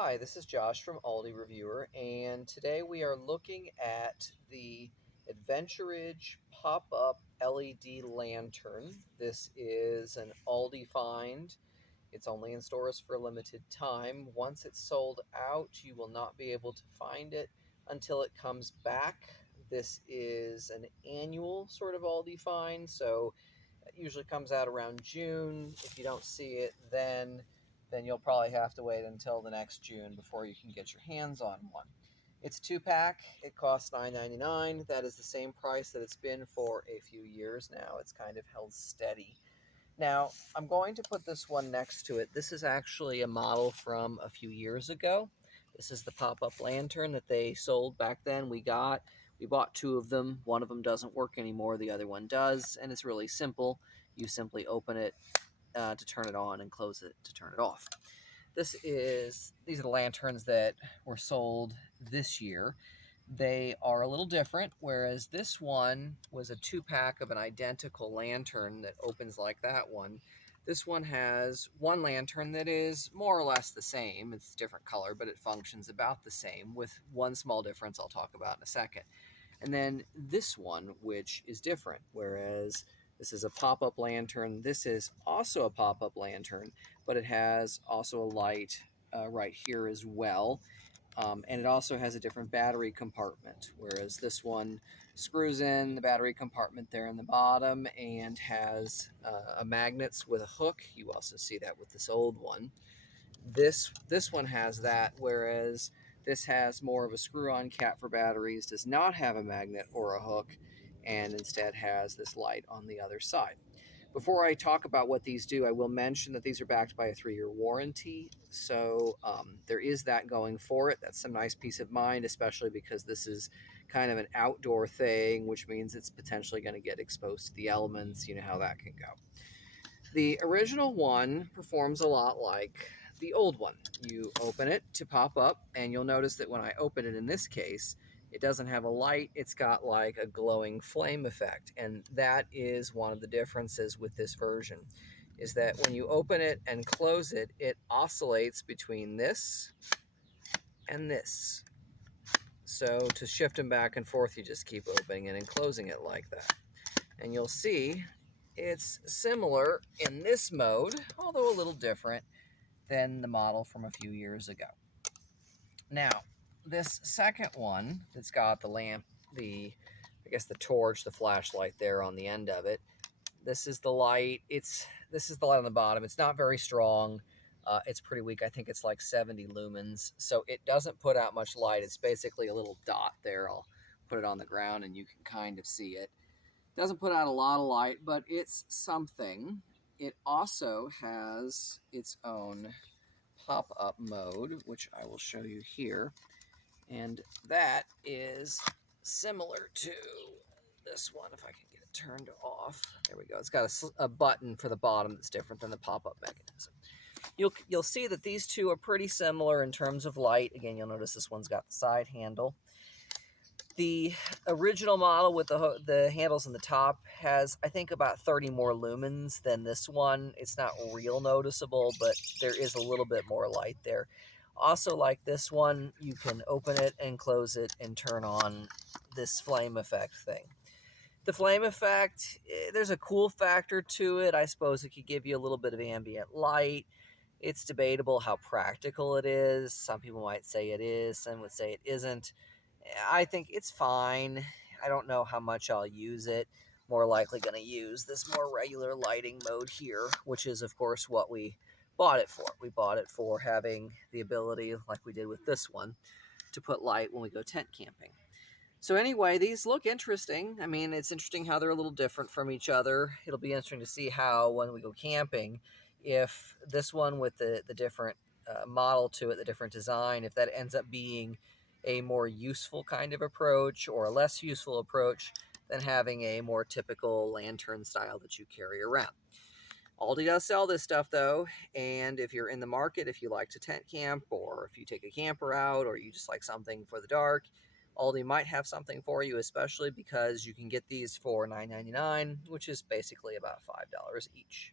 Hi, this is Josh from Aldi Reviewer, and today we are looking at the Adventuridge pop-up LED lantern. This is an Aldi find. It's only in stores for a limited time. Once it's sold out, you will not be able to find it until it comes back. This is an annual sort of Aldi find, so it usually comes out around June. If you don't see it then you'll probably have to wait until the next June before you can get your hands on one. It's a 2-pack. It costs $9.99. That is the same price that it's been for a few years now. It's kind of held steady. Now, I'm going to put this one next to it. This is actually a model from a few years ago. This is the pop-up lantern that they sold back then. We bought two of them. One of them doesn't work anymore. The other one does, and it's really simple. You simply open it to turn it on and close it to turn it off. These are the lanterns that were sold this year. They are a little different, whereas this one was a 2-pack of an identical lantern that opens like that one. This one has one lantern that is more or less the same. It's a different color, but it functions about the same with one small difference I'll talk about in a second. And then this one, which is different, whereas this is a pop-up lantern. This is also a pop-up lantern, but it has also a light right here as well. And it also has a different battery compartment, whereas this one screws in the battery compartment there in the bottom and has a magnets with a hook. You also see that with this old one. This one has that, whereas this has more of a screw-on cap for batteries, does not have a magnet or a hook, and instead has this light on the other side. Before I talk about what these do, I will mention that these are backed by a 3-year warranty, so there is that going for it. That's some nice peace of mind, especially because this is kind of an outdoor thing, which means it's potentially going to get exposed to the elements. You know how that can go. The original one performs a lot like the old one. You open it to pop up, and you'll notice that when I open it in this case, it doesn't have a light. It's got like a glowing flame effect, and that is one of the differences with this version, is that when you open it and close it, it oscillates between this and this. So to shift them back and forth, you just keep opening it and closing it like that. And you'll see it's similar in this mode, although a little different than the model from a few years ago. Now, this second one that's got the lamp, I guess the torch, the flashlight there on the end of it. This is the light. This is the light on the bottom. It's not very strong. It's pretty weak. I think it's like 70 lumens, so it doesn't put out much light. It's basically a little dot there. I'll put it on the ground and you can kind of see it. Doesn't put out a lot of light, but it's something. It also has its own pop-up mode, which I will show you here. And that is similar to this one, if I can get it turned off. There we go. It's got a button for the bottom that's different than the pop-up mechanism. You'll see that these two are pretty similar in terms of light. Again, you'll notice this one's got the side handle. The original model with the handles on the top has, I think, about 30 more lumens than this one. It's not real noticeable, but there is a little bit more light there. Also, like this one, you can open it and close it and turn on this flame effect thing. The flame effect, there's a cool factor to it. I suppose it could give you a little bit of ambient light. It's debatable how practical it is. Some people might say it is, some would say it isn't. I think it's fine. I don't know how much I'll use it. More likely going to use this more regular lighting mode here, which is, of course, what we bought it for. We bought it for having the ability, like we did with this one, to put light when we go tent camping. So anyway, these look interesting. I mean, it's interesting how they're a little different from each other. It'll be interesting to see how, when we go camping, if this one with the different model to it, the different design, if that ends up being a more useful kind of approach or a less useful approach than having a more typical lantern style that you carry around. Aldi does sell this stuff though, and if you're in the market, if you like to tent camp, or if you take a camper out, or you just like something for the dark, Aldi might have something for you, especially because you can get these for $9.99, which is basically about $5 each.